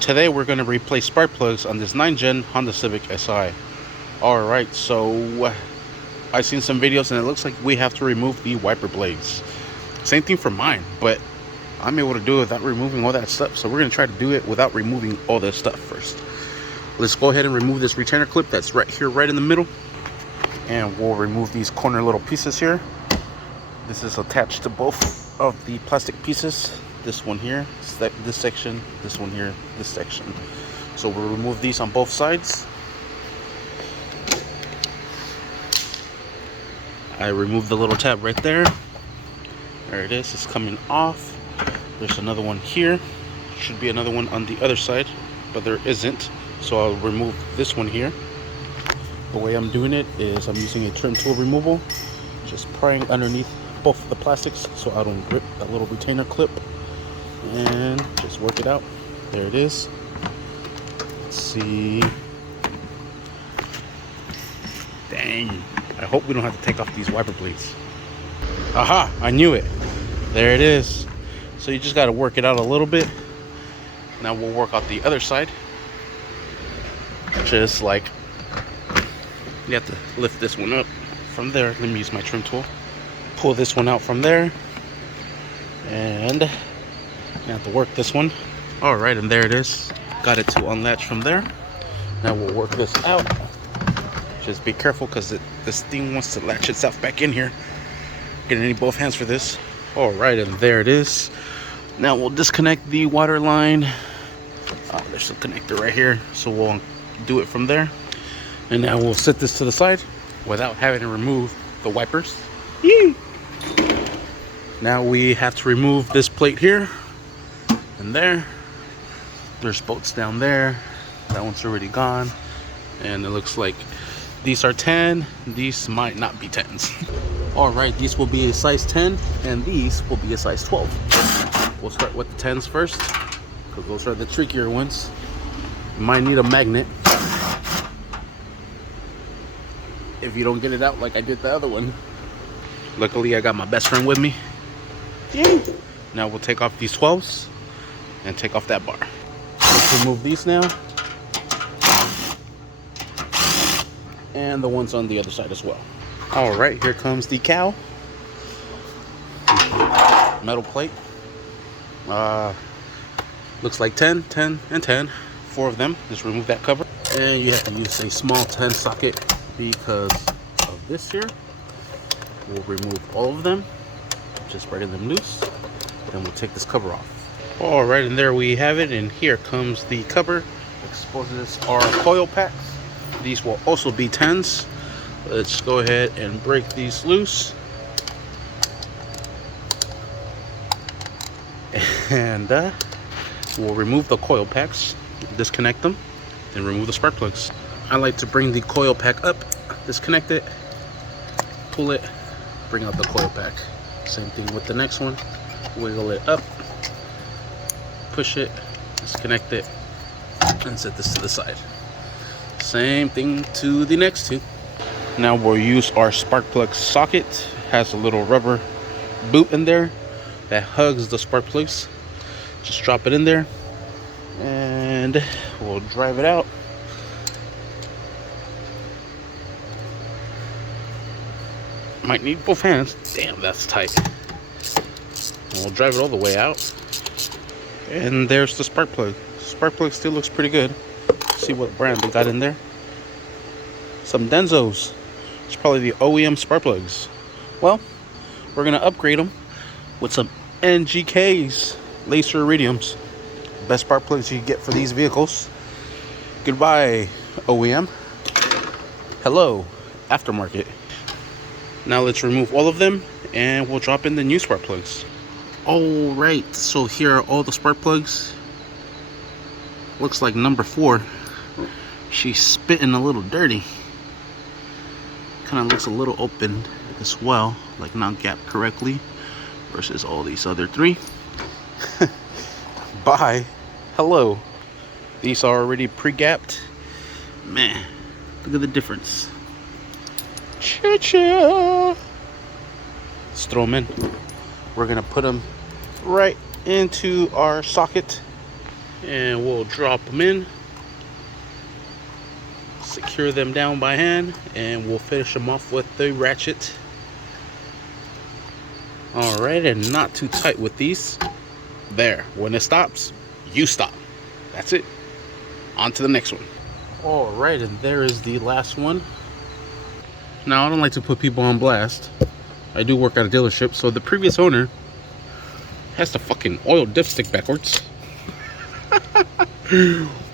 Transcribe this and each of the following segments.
Today we're going to replace spark plugs on this 9th gen Honda Civic Si. Alright, so I've seen some videos and it looks like we have to remove the wiper blades. Same thing for mine, but I'm able to do it without removing all that stuff. So we're going to try to do it without removing all this stuff first. Let's go ahead and remove this retainer clip that's right here, right in the middle. And we'll remove these corner little pieces here. This is attached to both of the plastic pieces. This one here, this section, this one here, this section. So we'll remove these on both sides. I removed the little tab right there. There it is, it's coming off. There's another one here. Should be another one on the other side, but there isn't. So I'll remove this one here. The way I'm doing it is I'm using a trim tool removal, just prying underneath both of the plastics so I don't rip that little retainer clip, and just work it out. There it is. Let's see. Dang, I hope we don't have to take off these wiper blades. Aha, I knew it. There it is. So you just got to work it out a little bit. Now we'll work out the other side. Just like, you have to lift this one up from there. Let me use my trim tool. Pull this one out from there. And you have to work this one. All right, and there it is. Got it to unlatch from there. Now we'll work this out. Just be careful because this thing wants to latch itself back in here. Gonna need both hands for this. All right, and there it is. Now we'll disconnect the water line. There's a connector right here, so we'll do it from there. And now we'll set this to the side without having to remove the wipers. Yee! Now we have to remove this plate here and there. There's bolts down there. That one's already gone. And it looks like these are 10. These might not be 10s. All right, these will be a size 10 and these will be a size 12. We'll start with the 10s first because those are the trickier ones. You might need a magnet if you don't get it out like I did the other one. Luckily, I got my best friend with me. Yay. Now we'll take off these 12s and take off that bar. Let's remove these now. And the ones on the other side as well. All right, here comes the cow. Metal plate. Looks like 10, 10, and 10. 4 of them. Just remove that cover. And you have to use a small 10 socket because of this here. We'll remove all of them, just spreading them loose. Then we'll take this cover off. All right, and there we have it. And here comes the cover. Exposes our coil packs. These will also be 10s. Let's go ahead and break these loose. And we'll remove the coil packs, disconnect them, and remove the spark plugs. I like to bring the coil pack up, disconnect it, pull it, bring out the coil pack. Same thing with the next one. Wiggle it up, push it, disconnect it, and set this to the side. Same thing to the next two. Now we'll use our spark plug socket. Has a little rubber boot in there that hugs the spark plugs. Just drop it in there and we'll drive it out. Might need both hands. Damn, that's tight. And we'll drive it all the way out. And there's the spark plug. Spark plug still looks pretty good. See what brand they got in there. Some Denzos. It's probably the OEM spark plugs. Well, we're gonna upgrade them with some NGKs, laser iridiums. Best spark plugs you can get for these vehicles. Goodbye, OEM. Hello, aftermarket. Now let's remove all of them and we'll drop in the new spark plugs. All right, so here are all the spark plugs. Looks like number 4. She's spitting a little dirty. Kind of looks a little open as well, like not gapped correctly, versus all these other 3. Bye. Hello. These are already pre-gapped. Man, look at the difference. Cha-cha. Let's throw them in. We're gonna put them right into our socket and we'll drop them in, secure them down by hand, and we'll finish them off with the ratchet. Alright, and not too tight with these. There, when it stops, you stop. That's it. On to the next one. Alright, and there is the last one. Now, I don't like to put people on blast. I do work at a dealership, so the previous owner has to fucking oil dipstick backwards.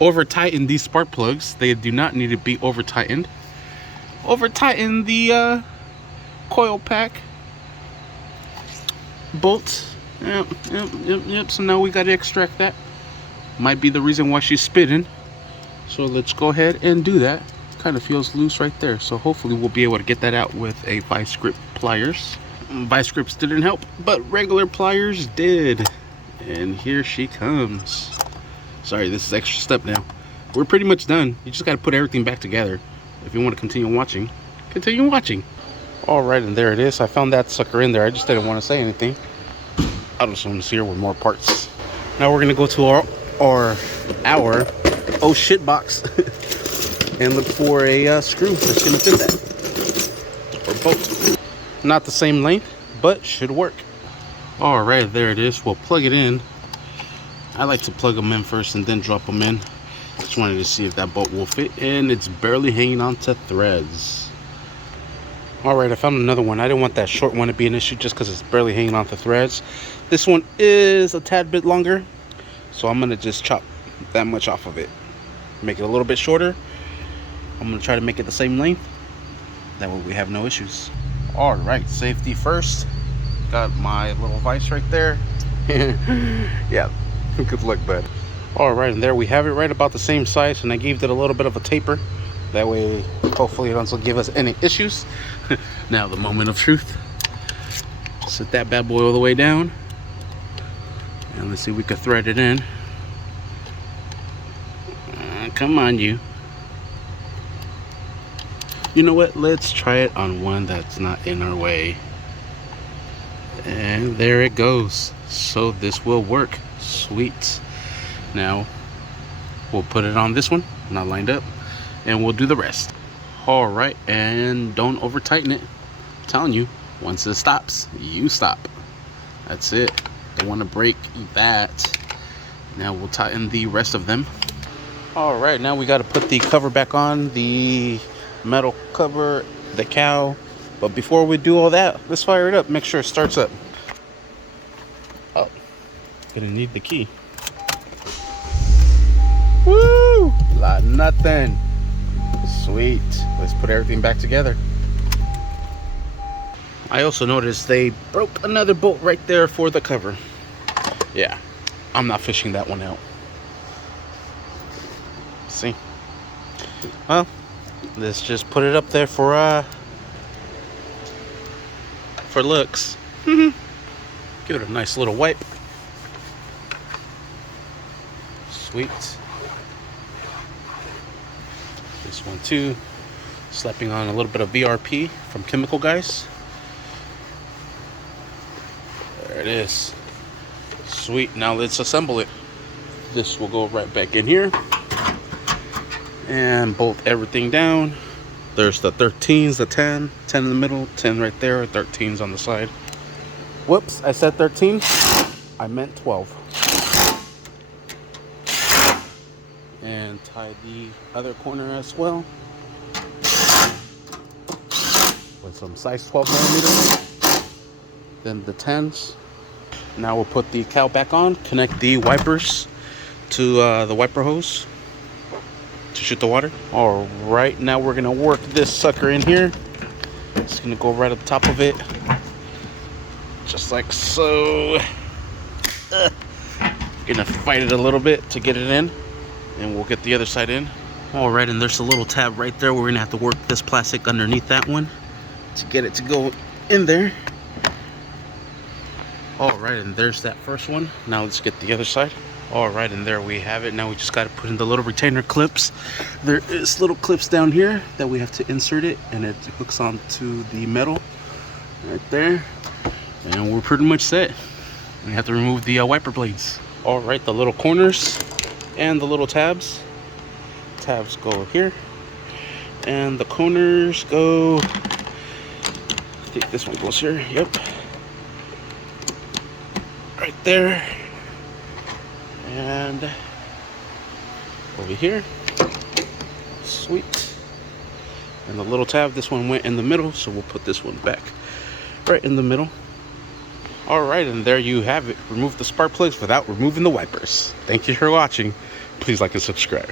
Over tighten these spark plugs. They do not need to be over tightened. Over tighten the coil pack bolts. Yep. So now we got to extract that. Might be the reason why she's spitting. So let's go ahead and do that. Kind of feels loose right there. So hopefully we'll be able to get that out with a vice grip pliers. Vice grips didn't help, but regular pliers did. And here she comes. Sorry, this is extra step now. We're pretty much done. You just got to put everything back together. If you want to continue watching, continue watching. Alright, and there it is. I found that sucker in there. I just didn't want to say anything. I just want to see her with more parts. Now we're going to go to our oh shit box and look for a screw that's going to fit that. Or bolt. Not the same length, but should work. Alright, there it is. We'll plug it in. I like to plug them in first and then drop them in. Just wanted to see if that bolt will fit, and it's barely hanging on to threads. Alright, I found another one. I didn't want that short one to be an issue just because it's barely hanging on to threads. This one is a tad bit longer, so I'm going to just chop that much off of it. Make it a little bit shorter. I'm going to try to make it the same length. That way we have no issues. Alright, safety first. Got my little vise right there. Yeah, good luck, bud. Alright, and there we have it, right about the same size, and I gave it a little bit of a taper. That way, hopefully it doesn't give us any issues. Now, the moment of truth. Set that bad boy all the way down. And let's see if we can thread it in. Come on, you. You know what? Let's try it on one that's not in our way. And there it goes. So this will work. Sweet. Now, we'll put it on this one, not lined up, and we'll do the rest. Alright, and don't over tighten it. I'm telling you, once it stops, you stop. That's it. Don't want to break that. Now we'll tighten the rest of them. Alright, now we got to put the cover back on, the metal cover, the cow. But before we do all that, let's fire it up, make sure it starts up. Oh, gonna need the key. Woo! Lot nothing. Sweet. Let's put everything back together. I also noticed they broke another bolt right there for the cover. Yeah, I'm not fishing that one out. See? Well, let's just put it up there for looks. Give it a nice little wipe. Sweet. This one too. Slapping on a little bit of VRP from Chemical Guys. There it is. Sweet. Now let's assemble it. This will go right back in here. And bolt everything down. There's the 13s, the 10 in the middle, 10 right there, 13s on the side. Whoops, I said 13. I meant 12. And tie the other corner as well with some size 12 millimeter. Then the 10s. Now we'll put the cowl back on, connect the wipers to the wiper hose to shoot the water. All right, now we're gonna work this sucker in here. It's gonna go right at the top of it, just like so. Gonna fight it a little bit to get it in, and we'll get the other side in. All right, and there's a little tab right there. We're gonna have to work this plastic underneath that one to get it to go in there. All right, and there's that first one. Now let's get the other side. All right, and there we have it. Now we just got to put in the little retainer clips. There is little clips down here that we have to insert it, and it hooks onto the metal right there. And we're pretty much set. We have to remove the wiper blades. All right, the little corners And the little tabs go here, and the corners go, I think this one goes here, yep, right there, and over here, sweet. And the little tab, this one went in the middle, so we'll put this one back right in the middle. Alright, and there you have it. Remove the spark plugs without removing the wipers. Thank you for watching. Please like and subscribe.